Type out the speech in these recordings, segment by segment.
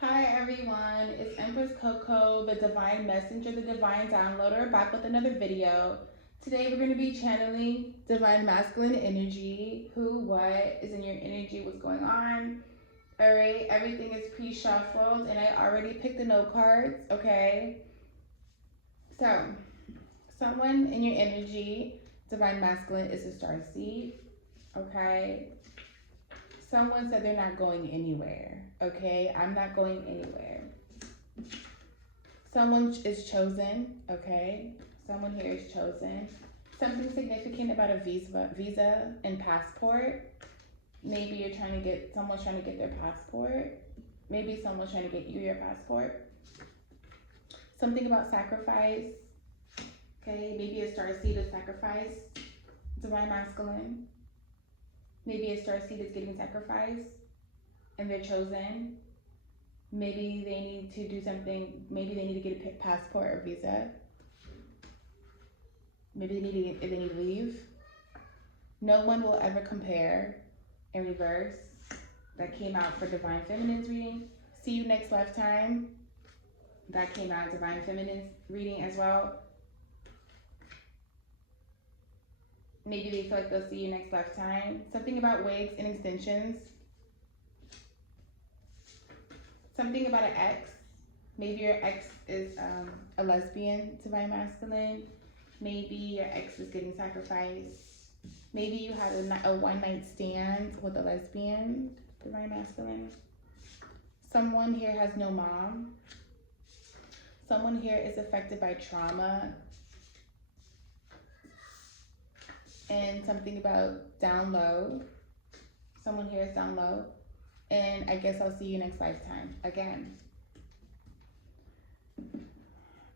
Hi everyone, it's Empress Coco, the Divine Messenger, the Divine Downloader, back with another video. Today we're going to be channeling Divine Masculine Energy, who, what is in your energy, what's going on. Alright, everything is pre-shuffled and I already picked the note cards, okay? So, someone in your energy, Divine Masculine, is a starseed, okay? Someone said they're not going anywhere, okay? I'm not going anywhere. Someone is chosen, okay? Someone here is chosen. Something significant about a visa and passport. Maybe you're trying to get, someone's trying to get their passport. Maybe someone's trying to get you your passport. Something about sacrifice, okay? Maybe a starseed is sacrificed, Divine Masculine. Maybe a starseed is getting sacrificed and they're chosen. Maybe they need to do something, maybe they need to get a passport or visa. Maybe they need to leave. No one will ever compare in reverse. That came out for Divine Feminine's reading. See you next lifetime. That came out Divine Feminine's reading as well. Maybe they feel like they'll see you next lifetime. Something about wigs and extensions. Something about an ex. Maybe your ex is a lesbian, Divine Masculine. Maybe your ex was getting sacrificed. Maybe you had a one-night stand with a lesbian, Divine Masculine. Someone here has no mom. Someone here is affected by trauma. And something about down low. Someone here is down low. And I guess I'll see you next lifetime again.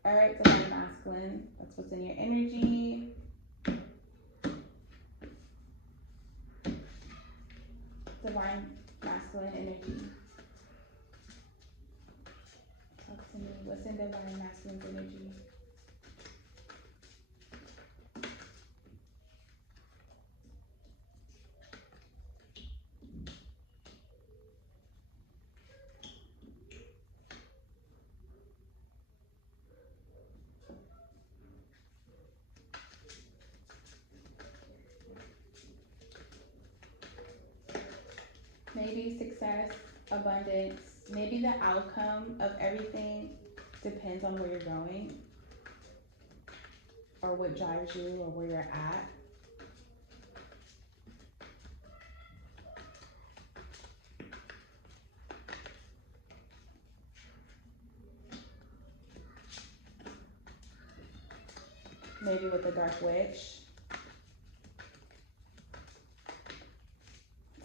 All right, Divine Masculine, that's what's in your energy. Divine Masculine energy. Talk to me. What's in Divine Masculine's energy? Maybe success, abundance, maybe the outcome of everything depends on where you're going or what drives you or where you're at. Maybe with the Dark Witch,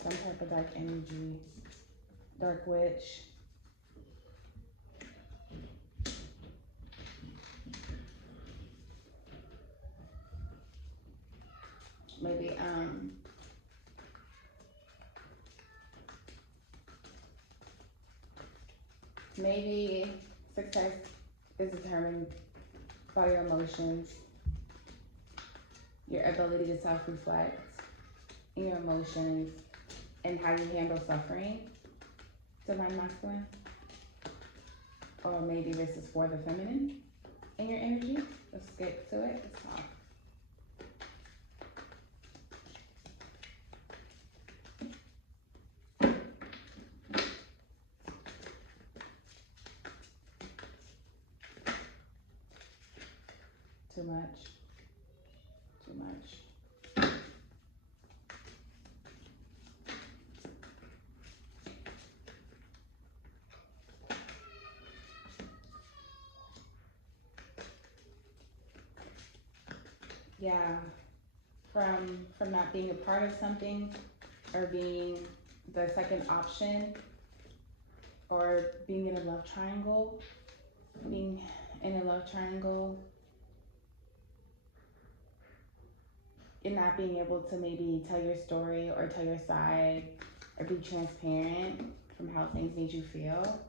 some type of dark energy, Dark Witch. Maybe success is determined by your emotions, your ability to self-reflect, your emotions, and how you handle suffering, Divine Masculine. Or maybe this is for the feminine in your energy. Let's get to it. Let's talk. Too much. Too much. Yeah, from not being a part of something or being the second option or being in a love triangle, being in a love triangle and not being able to maybe tell your story or tell your side or be transparent from how things made you feel.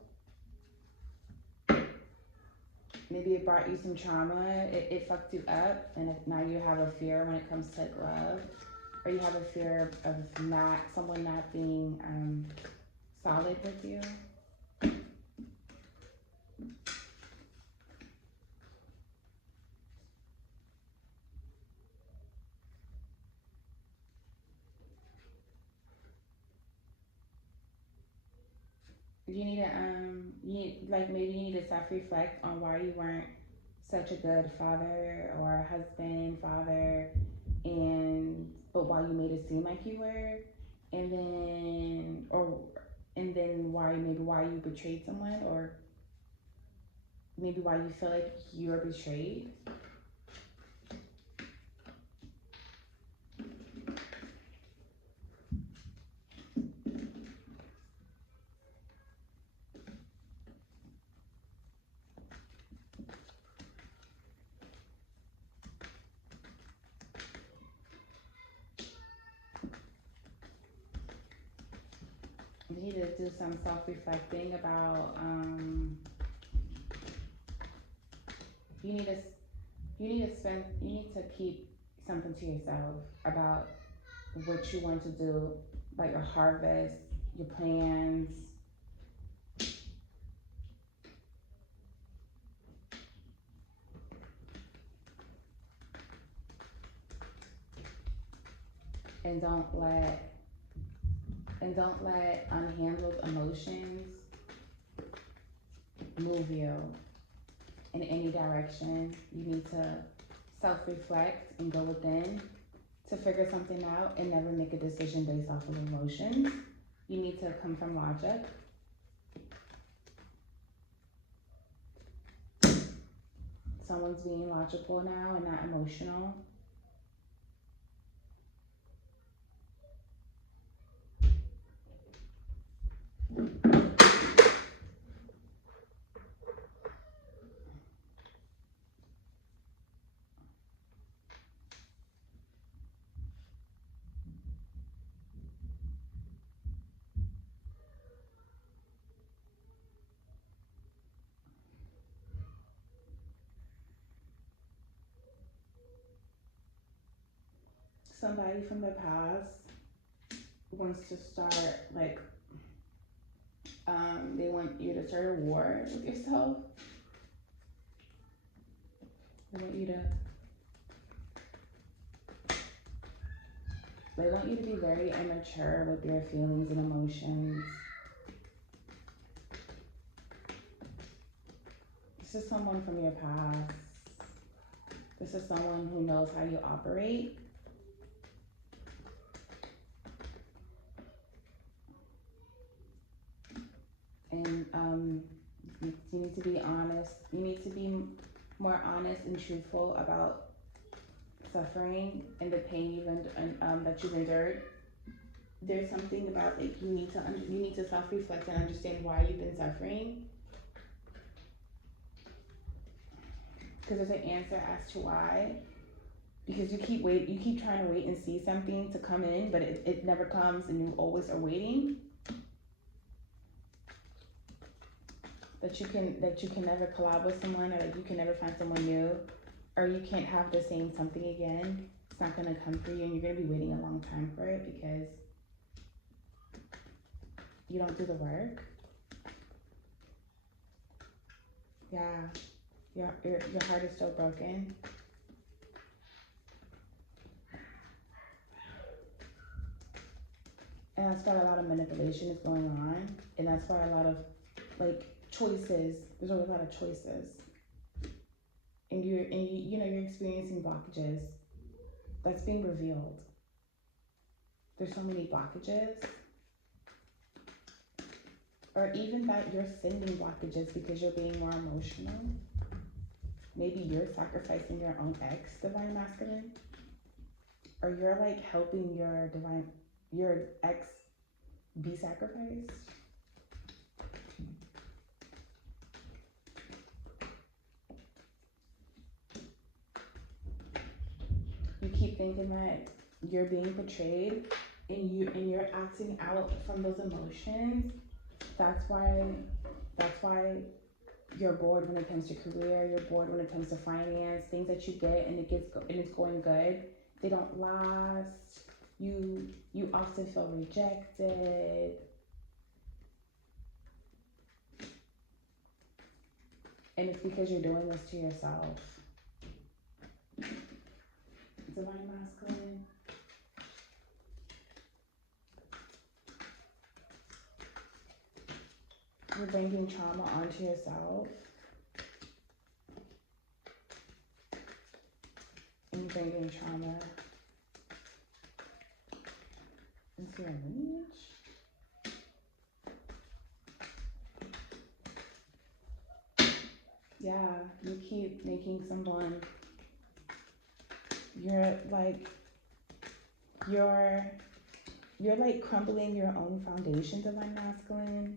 Maybe it brought you some trauma, it fucked you up, and now you have a fear when it comes to love, or you have a fear of someone not being solid with you. You need to maybe you need to self-reflect on why you weren't such a good father or husband, father, and but why you made it seem like you were, and then why you betrayed someone, or maybe why you feel like you're betrayed. You need to do some self-reflecting about you need to you need to keep something to yourself about what you want to do, about your harvest, your plans. And don't let unhandled emotions move you in any direction. You need to self-reflect and go within to figure something out, and never make a decision based off of emotions. You need to come from logic. Someone's being logical now and not emotional. Somebody from the past wants to start they want you to start a war with yourself. They want you to be very immature with your feelings and emotions. This is someone from your past. This is someone who knows how you operate. And you need to be honest. You need to be more honest and truthful about suffering and the pain that you've endured. There's something about you need to self-reflect and understand why you've been suffering. Because there's an answer as to why. Because you keep trying to wait and see something to come in, but it never comes, and you always are waiting. That you can never collab with someone, or that you can never find someone new, or you can't have the same something again. It's not gonna come for you, and you're gonna be waiting a long time for it because you don't do the work. Yeah, your heart is still broken. And that's why a lot of manipulation is going on, and that's why a lot of choices. There's always a lot of choices, and you're experiencing blockages. That's being revealed. There's so many blockages, or even that you're sending blockages because you're being more emotional. Maybe you're sacrificing your own ex, divine masculine, or you're helping your ex be sacrificed. You keep thinking that you're being betrayed, and you're acting out from those emotions. That's why you're bored when it comes to career. You're bored when it comes to finance. Things that you get and it's going good, they don't last. You often feel rejected. And it's because you're doing this to yourself. Divine masculine. You're bringing trauma onto yourself. And you're bringing trauma into your lineage. Yeah, you keep making someone, you're like crumbling your own foundation, Divine Masculine.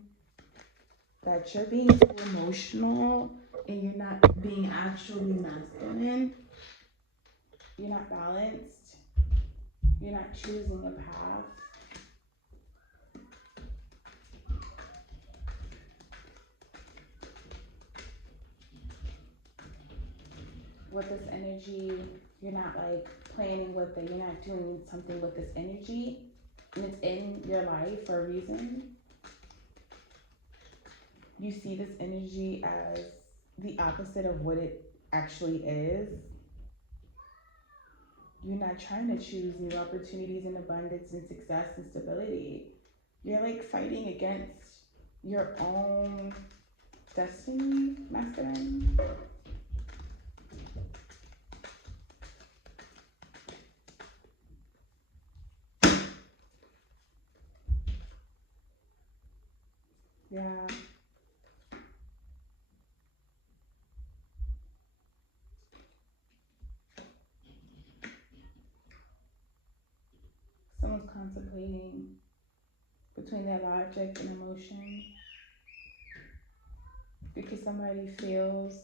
That you're being too emotional and you're not being actually masculine. You're not balanced. You're not choosing a path. With this energy, you're not like planning with it. You're not doing something with this energy. And it's in your life for a reason. You see this energy as the opposite of what it actually is. You're not trying to choose new opportunities and abundance and success and stability. You're like fighting against your own destiny, masculine. Yeah. Someone's contemplating between their logic and emotion because somebody feels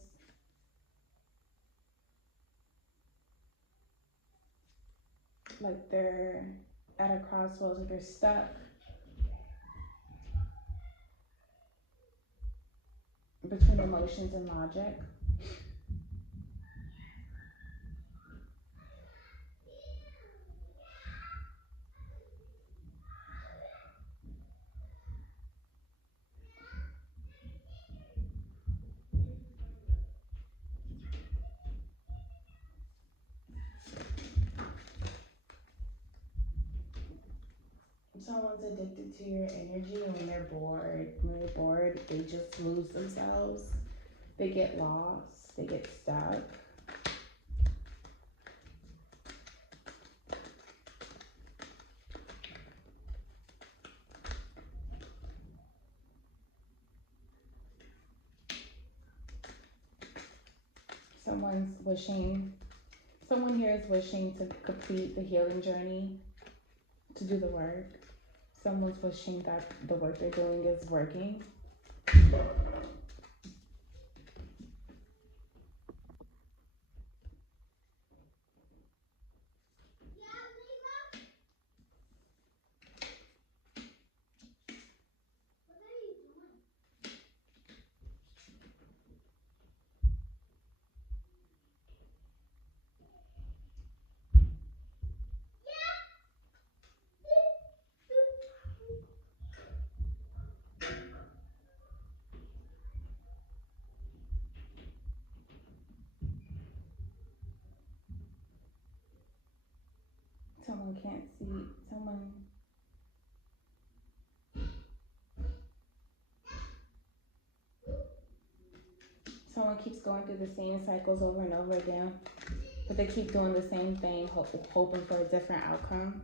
like they're at a crossroads, like they're stuck between emotions and logic. Someone's addicted to your energy, and when they're bored, they just lose themselves. They get lost, they get stuck. Someone here is wishing to complete the healing journey, to do the work. Someone's wishing that the work they're doing is working. Someone can't see, someone keeps going through the same cycles over and over again, but they keep doing the same thing, hoping for a different outcome.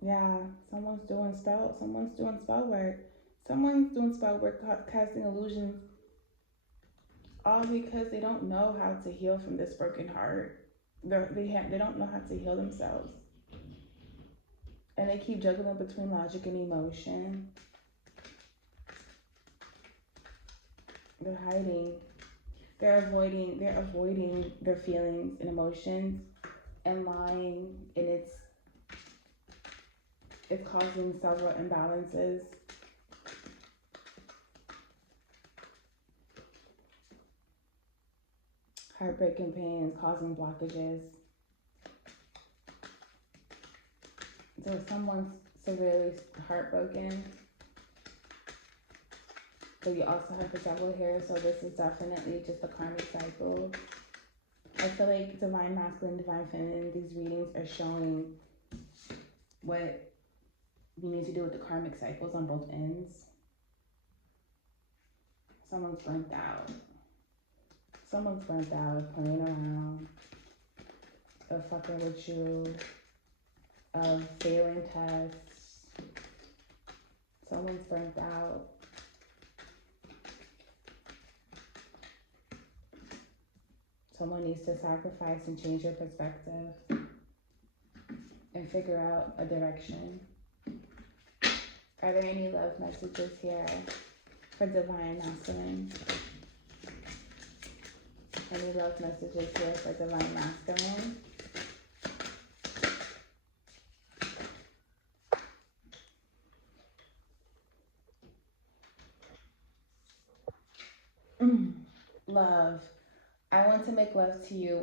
Yeah, someone's doing spell work. Someone's doing spell work, casting illusions, all because they don't know how to heal from this broken heart. They don't know how to heal themselves. And they keep juggling between logic and emotion. They're hiding. They're avoiding their feelings and emotions and lying, and it's causing several imbalances. Heartbreak and pain is causing blockages. So if someone's severely heartbroken, but you also have the devil here, so this is definitely just a karmic cycle. I feel like divine masculine, divine feminine, these readings are showing what you need to do with the karmic cycles on both ends. Someone's burnt out. Someone's burnt out playing around, of fucking with you, of failing tests. Someone's burnt out. Someone needs to sacrifice and change their perspective and figure out a direction. Are there any love messages here for Divine Masculine? Any love messages here for Divine Masculine? Love. I want to make love to you,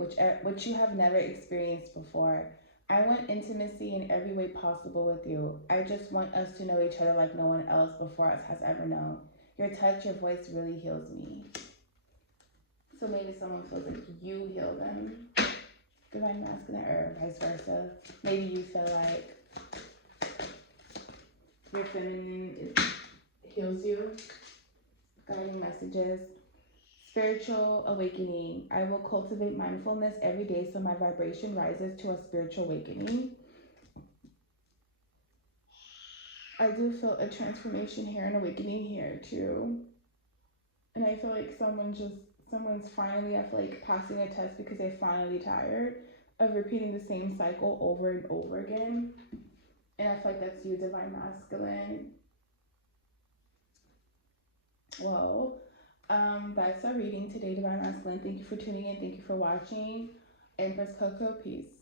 which you have never experienced before. I want intimacy in every way possible with you. I just want us to know each other like no one else before us has ever known. Your touch, your voice really heals me. So maybe someone feels like you heal them. Divine Masculine, or vice versa. Maybe you feel like your feminine heals you. Guiding messages. Spiritual awakening. I will cultivate mindfulness every day so my vibration rises to a spiritual awakening. I do feel a transformation here, an awakening here too. And I feel like someone's finally, I feel like, passing a test because they're finally tired of repeating the same cycle over and over again. And I feel like that's you, Divine Masculine. Well, that's our reading today, Divine Masculine. Thank you for tuning in. Thank you for watching. Empress Coco, peace.